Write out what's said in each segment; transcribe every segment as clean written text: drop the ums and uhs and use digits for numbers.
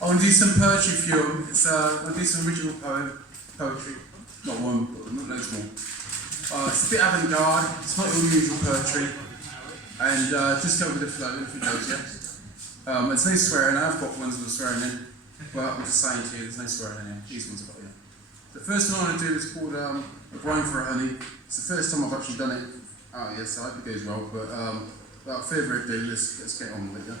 I want to do some poetry for you. I want to do some original poetry. Not one, but not loads more. It's a bit avant-garde, it's not your usual poetry. And just go with the flow if it goes, yeah? There's no swearing, I've got ones with swearing in. Well, I'm just saying to you, there's no swearing in here. These ones I've got, yeah. The first one I want to do is called A Grind for a Honey. It's the first time I've actually done it. Oh yes, I hope it goes well, but without further ado, let's get on with it, yeah?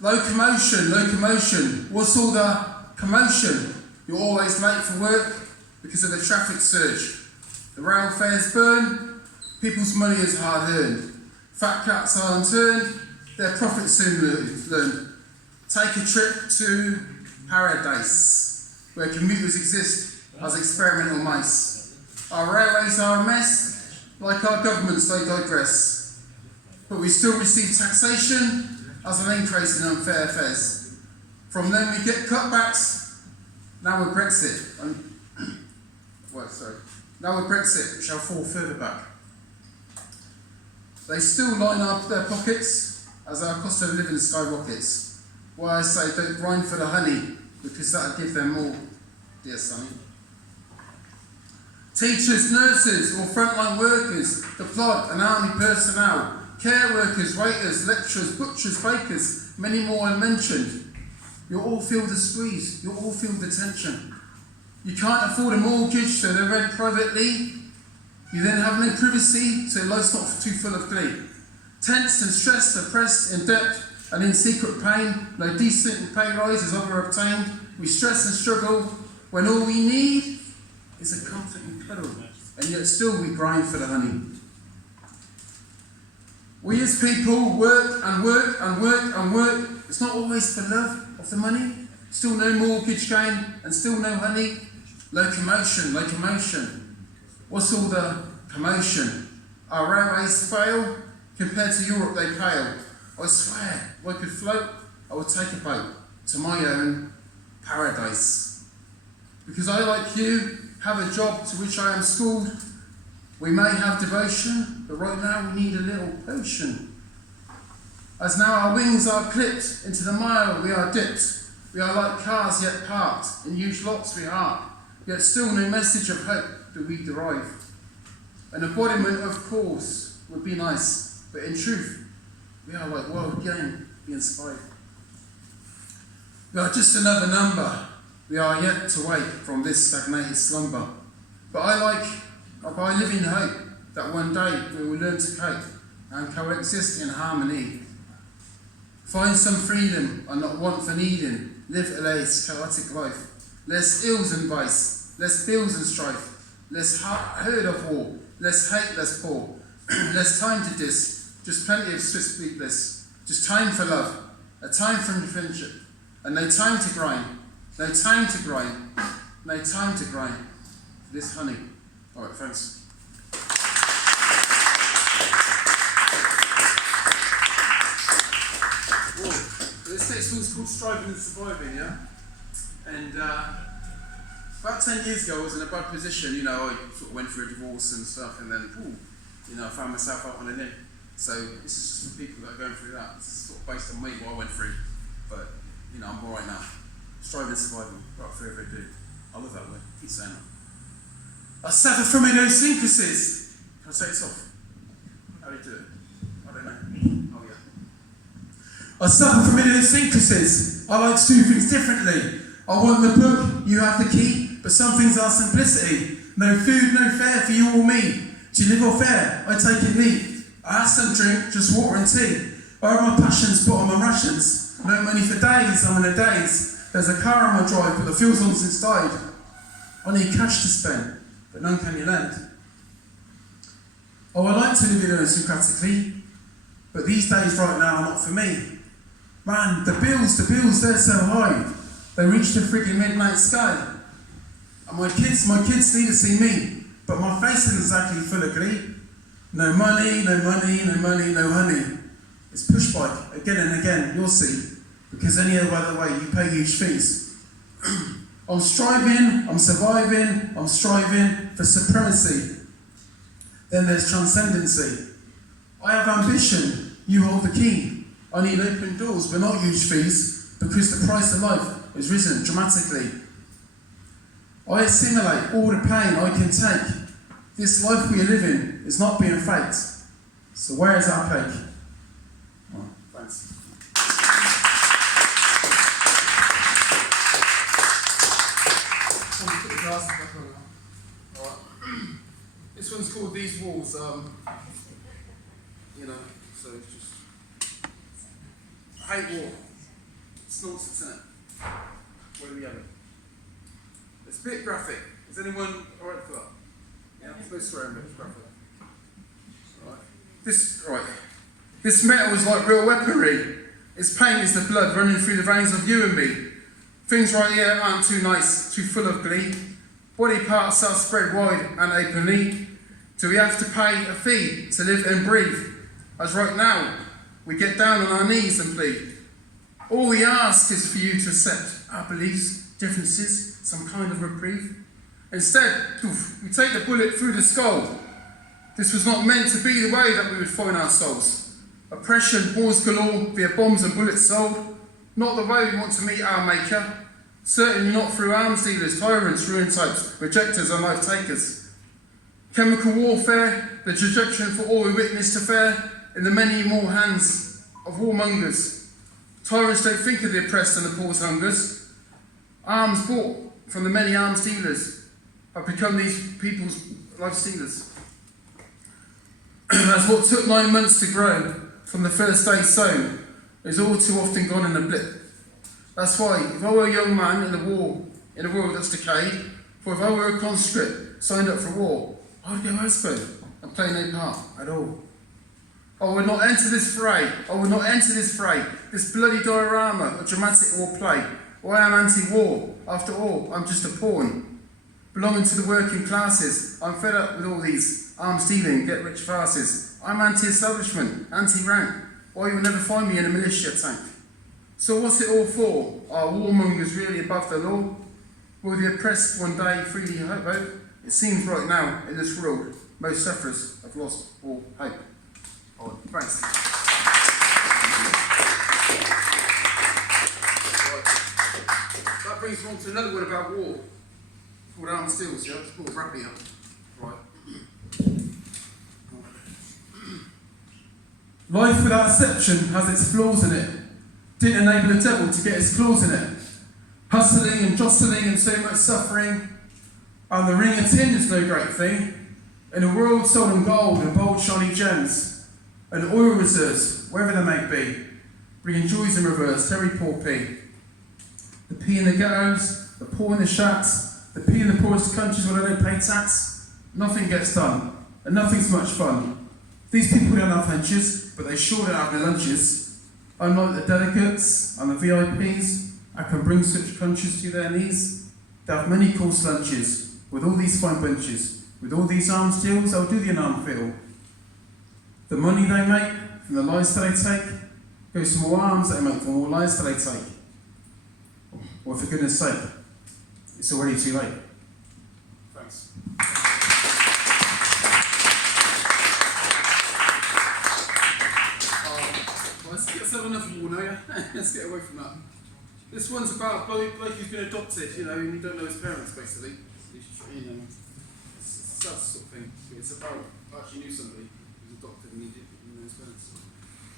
Locomotion, locomotion. What's all the commotion? You're always late for work because of the traffic surge. The rail fares burn, people's money is hard earned. Fat cats are unturned, their profits soon learned. Take a trip to paradise, where commuters exist as experimental mice. Our railways are a mess, like our governments they digress. But we still receive taxation as an increase in unfair fares. From then we get cutbacks, now with Brexit. Now with Brexit, we shall fall further back. They still line up their pockets as our cost of living skyrockets. Why I say don't grind for the honey, because that'll give them more, dear Sonny. Teachers, nurses, or frontline workers, the plod and army personnel, care workers, waiters, lecturers, butchers, bakers, many more unmentioned. You all feel the squeeze, you all feel the tension. You can't afford a mortgage, so they rent privately. You then have no privacy, so life's not too full of glee. Tense and stressed, oppressed, in debt, and in secret pain, no decent pay rise is ever obtained. We stress and struggle when all we need is a comforting cuddle, and yet still we grind for the honey. We as people work and work and work and work. It's not always for love of the money. Still no mortgage gain and still no honey. Locomotion, locomotion. What's all the commotion? Our railways fail. Compared to Europe they pale. I swear, if I could float, I would take a boat to my own paradise. Because I, like you, have a job to which I am schooled. We may have devotion, but right now we need a little potion. As now our wings are clipped, into the mire we are dipped. We are like cars yet parked, in huge lots we are, yet still no message of hope do we derive. An embodiment, of course, would be nice, but in truth, we are like wild game being spied. We are just another number. We are yet to wake from this stagnated slumber. But I live in hope that one day we will learn to cope and coexist in harmony. Find some freedom and not want for needing. Live a less chaotic life. Less ills and vice, less bills and strife, less herd of war, less hate, less poor, less time to diss, just plenty of sweet bliss, just time for love, a time for friendship, and no time to grind, no time to grind, no time to grind for this honey. Alright, thanks. This next one's called Striving and Surviving, yeah? And about 10 years ago I was in a bad position, I sort of went through a divorce and stuff, and then, I found myself out on a limb. So this is just for people that are going through that. This is sort of based on me, what I went through. But, I'm alright now. Striving and surviving, without further ado. I love that word, keep saying that. I suffer from idiosyncrasies. Can I say this off? How do you do it? I don't know. Oh yeah. I suffer from idiosyncrasies. I like to do things differently. I want the book, you have the key, but some things are simplicity. No food, no fare for you or me. Do you live or fare? I take it neat. I have some drink, just water and tea. I have my passions, but on my rations. No money for days, I'm in a daze. There's a car on my drive, but the fuel's on since died. I need cash to spend, but none can you lend. Oh, I like to live idiosyncratically, but these days right now are not for me. Man, the bills, they're so high. They reach the frigging midnight sky. And my kids need to see me, but my face isn't exactly full of glee. No money, no money, no money, no honey. It's push bike again and again, you'll see, because any other way you pay huge fees. I'm striving, I'm surviving, I'm striving for supremacy. Then there's transcendency. I have ambition, you hold the key. I need open doors, but not huge fees, because the price of life has risen dramatically. I assimilate all the pain I can take. This life we are living is not being faked. So where is our cake? Oh, thanks. Put the glasses back on now. Alright. This one's called These Walls. You know, so it's just. I hate war. It's nonsense, isn't it? Where do we have it? It's a bit graphic. Is anyone alright for that? Yeah, I'm supposed to swear a bit graphic. Right. This metal is like real weaponry. Its paint is the blood running through the veins of you and me. Things right here aren't too nice, too full of glee. Body parts are spread wide and openly. Do we have to pay a fee to live and breathe? As right now, we get down on our knees and plead. All we ask is for you to accept our beliefs, differences, some kind of reprieve. Instead, we take the bullet through the skull. This was not meant to be the way that we would find our souls. Oppression, wars galore, via bombs and bullets sold. Not the way we want to meet our maker. Certainly not through arms dealers, tyrants, ruin types, rejectors and life takers. Chemical warfare, the trajectory for all we witness to fare in the many more hands of warmongers. Tyrants don't think of the oppressed and the poor's hungers. Arms bought from the many arms dealers have become these people's life stealers. As what took 9 months to grow from the first day sown is all too often gone in a blip. That's why, if I were a young man in a world that's decayed, for if I were a conscript signed up for war, I would go husband and play no part at all. I would not enter this fray. I would not enter this fray, this bloody diorama of dramatic war play. Or I am anti-war. After all, I'm just a pawn. Belonging to the working classes, I'm fed up with all these arms-dealing, get-rich farces. I'm anti-establishment, anti-rank. Why you'll never find me in a militia tank. So what's it all for? Are warmongers really above the law? Will the oppressed one day freely hope? It seems right now, in this world, most sufferers have lost all hope. Oh, thanks. Right. That brings me on to another one about war. Called Arms Deals, yeah? It's called Wrap Me Up. Right. Life without exception has its flaws in it. Didn't enable the devil to get his claws in it. Hustling and jostling and so much suffering. And the ring of tin is no great thing. In a world sold in gold and bold shiny gems. And oil reserves, wherever they may be, bringing joys in reverse, every poor pea. The pea in the ghettos, the poor in the shacks, the pea in the poorest countries where they don't pay tax. Nothing gets done, and nothing's much fun. These people don't have lunches, but they sure don't have their lunches. Unlike the delegates and the VIPs, I can bring such countries to their knees. They have many course lunches, with all these fine bunches. With all these arms deals, I'll do the unarmed feel. The money they make from the lives that they take goes to more arms they make from more lives that they take. Or for goodness sake, it's already too late. Thanks. Let's have enough war now, yeah? Let's get away from that. This one's about a bloke who's been adopted, you know, and you don't know his parents, basically. You know, it's that sort of thing. It's about actually knew somebody who was adopted and he didn't know his parents.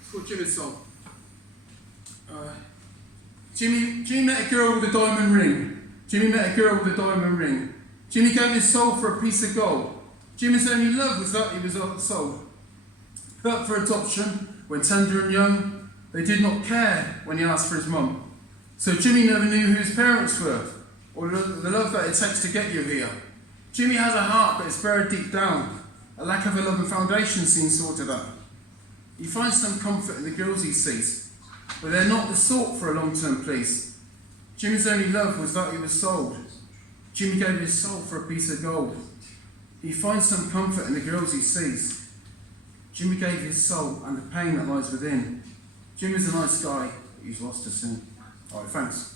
It's called Jimmy's song. Jimmy met a girl with a diamond ring. Jimmy met a girl with a diamond ring. Jimmy gave his soul for a piece of gold. Jimmy's only love was that he was sold. Put up for adoption when tender and young, they did not care when he asked for his mum. So Jimmy never knew who his parents were, or the love that it takes to get you here. Jimmy has a heart, but it's buried deep down. A lack of a loving foundation seems sorted out. He finds some comfort in the girls he sees, but they're not the sort for a long-term please. Jimmy's only love was that he was sold. Jimmy gave his soul for a piece of gold. He finds some comfort in the girls he sees. Jimmy gave his soul and the pain that lies within. Jimmy's a nice guy, but he's lost to sin. All right, thanks.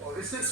Well, this next one